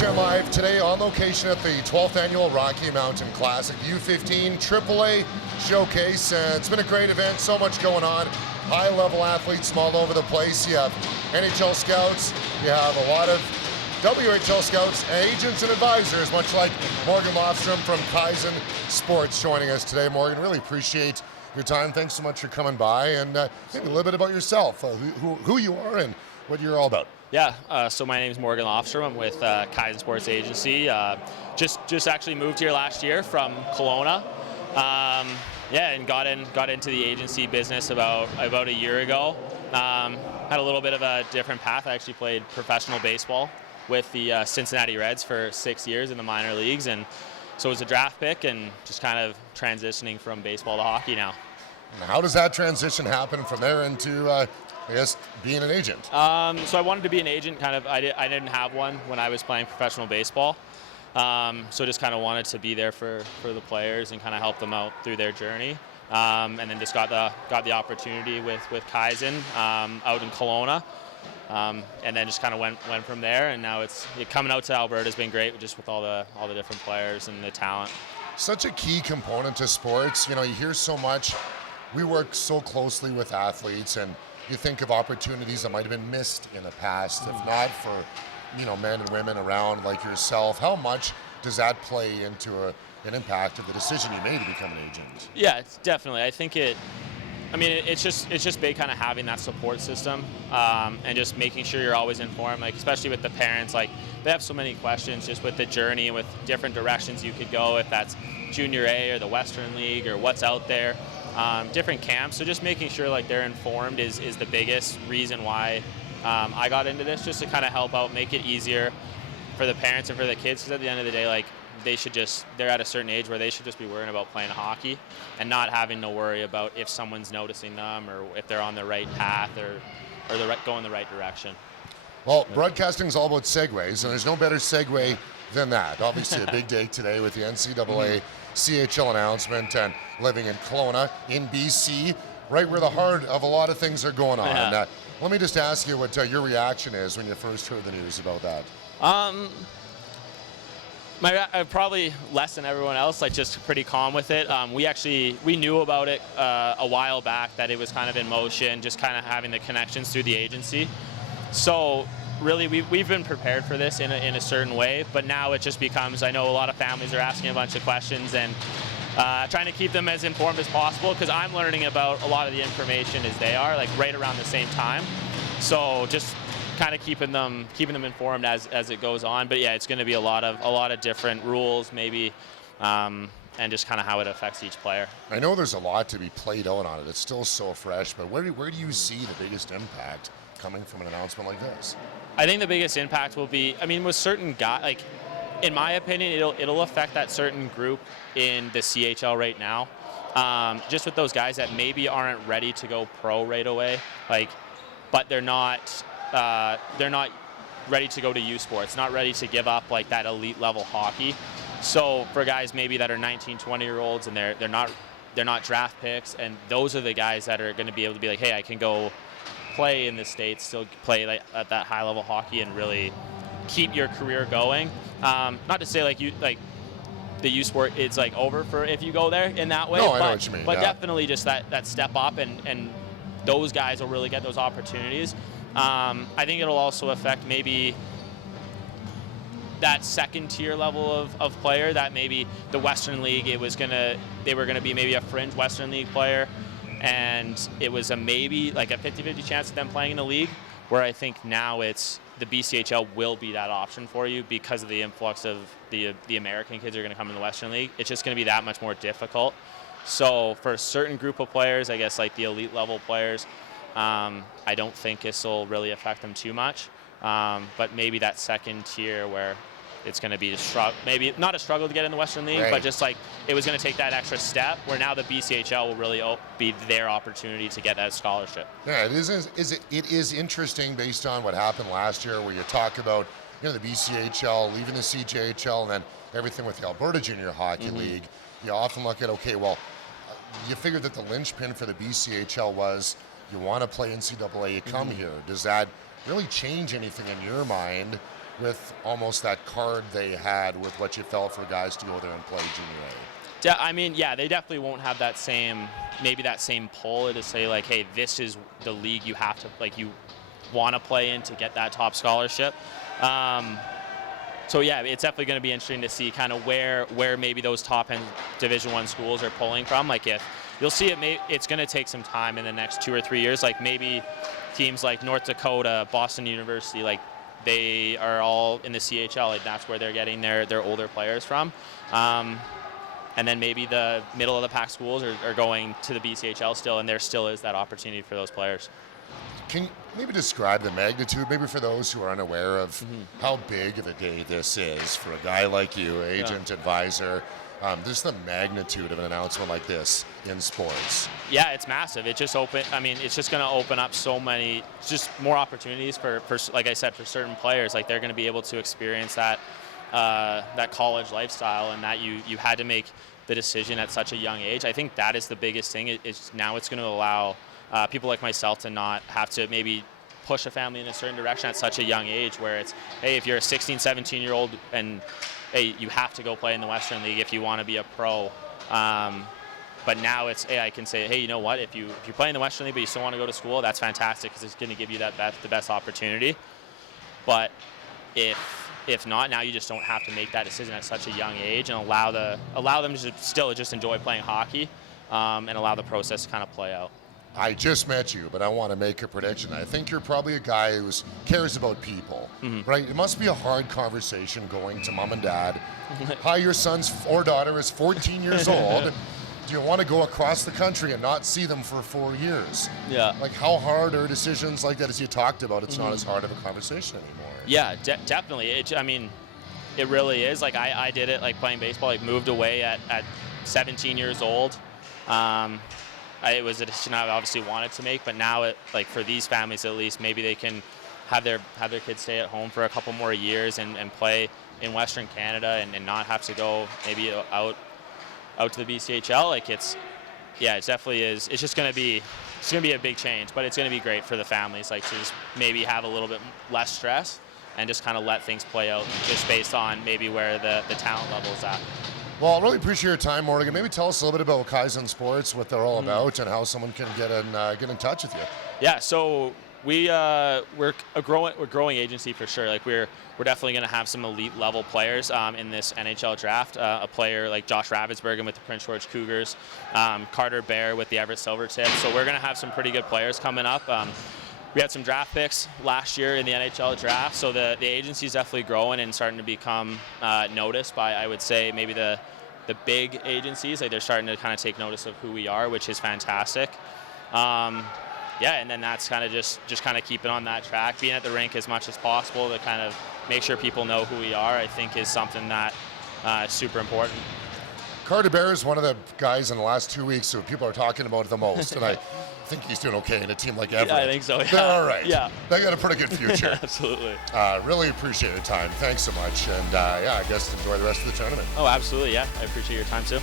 HNLive today on location at the 12th Annual Rocky Mountain Classic U15 AAA Showcase. It's been a great event, so much going on. High-level athletes from all over the place. You have NHL scouts, you have a lot of WHL scouts, agents and advisors, much like Morgan Lofstrom from Kaizen Sports joining us today. Morgan, really appreciate your time. Thanks so much for coming by, and maybe a little bit about yourself, who you are and what you're all about. Yeah, so my name is Morgan Lofstrom. I'm with Kaizen Sports agency. Just actually moved here last year from Kelowna. And got into the agency business about a year ago. Had a little bit of a different path. I actually played professional baseball with the Cincinnati Reds for 6 years in the minor leagues, and so it was a draft pick and just kind of transitioning from baseball to hockey now. And how does that transition happen from there into being an agent? So I wanted to be an agent. I didn't have one when I was playing professional baseball. So just kind of wanted to be there for the players and kind of help them out through their journey. And then just got the opportunity with Kaizen out in Kelowna. And then just kind of went from there. And now coming out to Alberta has been great, just with all the different players and the talent. Such a key component to sports. You know, you hear so much. We work so closely with athletes, and you think of opportunities that might have been missed in the past, if not for, men and women around like yourself. How much does that play into an impact of the decision you made to become an agent? Yeah, it's definitely. I think it's just big, kind of having that support system, and just making sure you're always informed, like especially with the parents. Like, they have so many questions just with the journey and with different directions you could go, if that's Junior A or the Western League or what's out there. Different camps, so just making sure like they're informed is the biggest reason why I got into this, just to kind of help out, make it easier for the parents and for the kids, because at the end of the day, like, they're at a certain age where they should just be worrying about playing hockey and not having to worry about if someone's noticing them or if they're on the right path or going the right direction. Well, broadcasting is all about segues, and there's no better segue than that. Obviously, a big day today with the NCAA CHL announcement, and living in Kelowna in BC, right where the heart of a lot of things are going on. Yeah. Let me just ask you what your reaction is when you first heard the news about that. Probably less than everyone else, like just pretty calm with it. We knew about it a while back, that it was kind of in motion, just kind of having the connections through the agency. So really, we've been prepared for this in a certain way, but now it just becomes, I know a lot of families are asking a bunch of questions, and trying to keep them as informed as possible, because I'm learning about a lot of the information as they are, like right around the same time. So just kind of keeping them informed as it goes on. But yeah, it's going to be a lot of different rules, maybe, and just kind of how it affects each player. I know there's a lot to be played out on it. It's still so fresh, but where do you see the biggest impact coming from an announcement like this? I think the biggest impact will be, with certain guys, like, in my opinion, it'll affect that certain group in the CHL right now. Just with those guys that maybe aren't ready to go pro right away, but they're not ready to go to U Sports, not ready to give up like that elite level hockey. So for guys maybe that are 19, 20-year-olds and they're not draft picks, and those are the guys that are going to be able to be like, hey, I can go play in the States, still play at that high level hockey and really keep your career going. Not to say the U Sport, it's like over for if you go there in that way. No, I know what you mean. But definitely just that step up, and those guys will really get those opportunities. I think it'll also affect maybe that second tier level of player, that maybe the Western League, they were gonna be maybe a fringe Western League player, and it was maybe like a 50-50 chance of them playing in the league, where I think now it's the BCHL will be that option for you because of the influx of the American kids are going to come in the Western League. It's just going to be that much more difficult. So for a certain group of players, I guess like the elite level players, I don't think this will really affect them too much. But maybe that second tier where it's going to be maybe not a struggle to get in the Western League, right, but just like it was going to take that extra step, where now the BCHL will really be their opportunity to get that scholarship. Yeah, it is interesting based on what happened last year, where you talk about the BCHL leaving the CJHL and then everything with the Alberta Junior Hockey League. You often look at, okay, well, you figured that the linchpin for the BCHL was you want to play NCAA, you come here. Does that really change anything in your mind with almost that card they had with what you felt for guys to go there and play junior A? I mean, yeah, they definitely won't have that same pull to say like, hey, this is the league you have to, like, you want to play in to get that top scholarship. So yeah, it's definitely going to be interesting to see kind of where maybe those top end Division I schools are pulling from. Like, if you'll see it's going to take some time in the next 2 or 3 years. Like, maybe teams like North Dakota, Boston University, like, they are all in the CHL. Like, that's where they're getting their older players from. And then maybe the middle of the pack schools are going to the BCHL still, and there still is that opportunity for those players. Can you maybe describe the magnitude, maybe for those who are unaware of how big of a day this is for a guy like you, agent, advisor, just the magnitude of an announcement like this in sports? Yeah, it's massive. It's just it's just going to open up so many, just more opportunities for, like I said, for certain players. Like, they're going to be able to experience that college lifestyle, and that you had to make the decision at such a young age. I think that is the biggest thing. Now it's going to allow people like myself to not have to maybe push a family in a certain direction at such a young age, where it's, hey, if you're a 16, 17-year-old and, hey, you have to go play in the Western League if you want to be a pro. But now it's, hey, I can say, hey, you know what, if you play in the Western League but you still want to go to school, that's fantastic, because it's going to give you the best opportunity. But if not, now you just don't have to make that decision at such a young age, and allow them to still just enjoy playing hockey, and allow the process to kind of play out. I just met you, but I want to make a prediction. I think you're probably a guy who cares about people, right? It must be a hard conversation going to mom and dad. Hi, your son or daughter is 14 years old. Do you want to go across the country and not see them for 4 years? Yeah. Like, how hard are decisions like that? As you talked about, it's not as hard of a conversation anymore. Yeah, definitely. It really is. Like, I did it, like, playing baseball. Like, moved away at 17 years old. It was a decision I obviously wanted to make, but now, like, for these families at least, maybe they can have their kids stay at home for a couple more years and play in Western Canada, and not have to go maybe out to the BCHL. Like, it definitely is. It's just going to be a big change, but it's going to be great for the families, like, to just maybe have a little bit less stress and just kind of let things play out just based on maybe where the talent level is at. Well, I really appreciate your time, Morgan. Maybe tell us a little bit about Kaizen Sports, what they're all about, and how someone can get in touch with you. Yeah, so we're a growing agency for sure. Like, we're definitely going to have some elite level players in this NHL draft. A player like Josh Ravitsbergen with the Prince George Cougars, Carter Bear with the Everett Silvertips. So we're going to have some pretty good players coming up. We had some draft picks last year in the NHL draft, so the agency is definitely growing and starting to become noticed by, I would say, maybe the big agencies. Like, they're starting to kind of take notice of who we are, which is fantastic. And then that's kind of just kind of keeping on that track, being at the rink as much as possible to kind of make sure people know who we are, I think, is something that is super important. Carter Bear is one of the guys in the last 2 weeks who people are talking about the most, and I think he's doing okay in a team like Everett. Yeah, I think so. Yeah. They're all right. Yeah. They got a pretty good future. Absolutely. Really appreciate your time. Thanks so much, and I guess enjoy the rest of the tournament. Oh, absolutely. Yeah, I appreciate your time too.